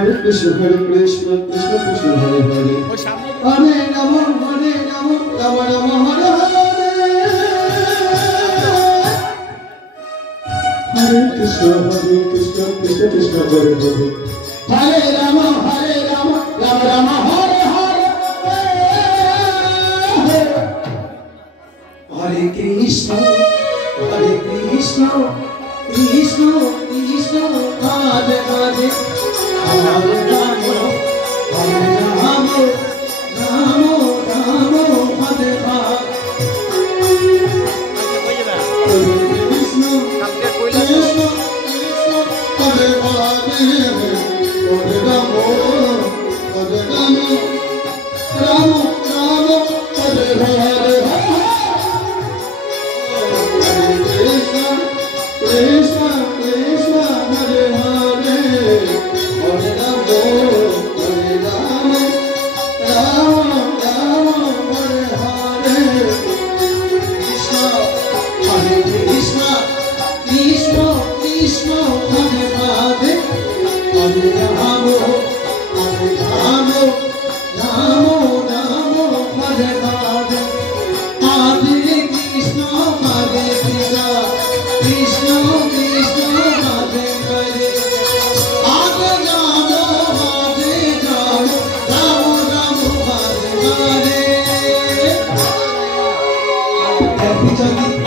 Hare Krishna Krishna Krishna Hare Hare Hare Rama Hare Krishna করে বলি হরে রাম রাম রাম হরে হরে হরে কৃষ্ণ কৃষ্ণ কৃষ্ণ রাধে রাধে হরে রাম রাম রাম রাম হরে হরে কৃষ্ণ কৃষ্ণ হরে Ram Ram Ram Hare Hare Krishna Krishna Hare Hare Hare Rama Rama Rama Hare Hare Krishna Hare Krishna Krishna Krishna Hare Hare Hare Rama Rama Rama Hare Hare Hare Krishna Hare Krishna Krishna Krishna Hare Hare Hare Rama Rama Rama Hare Hare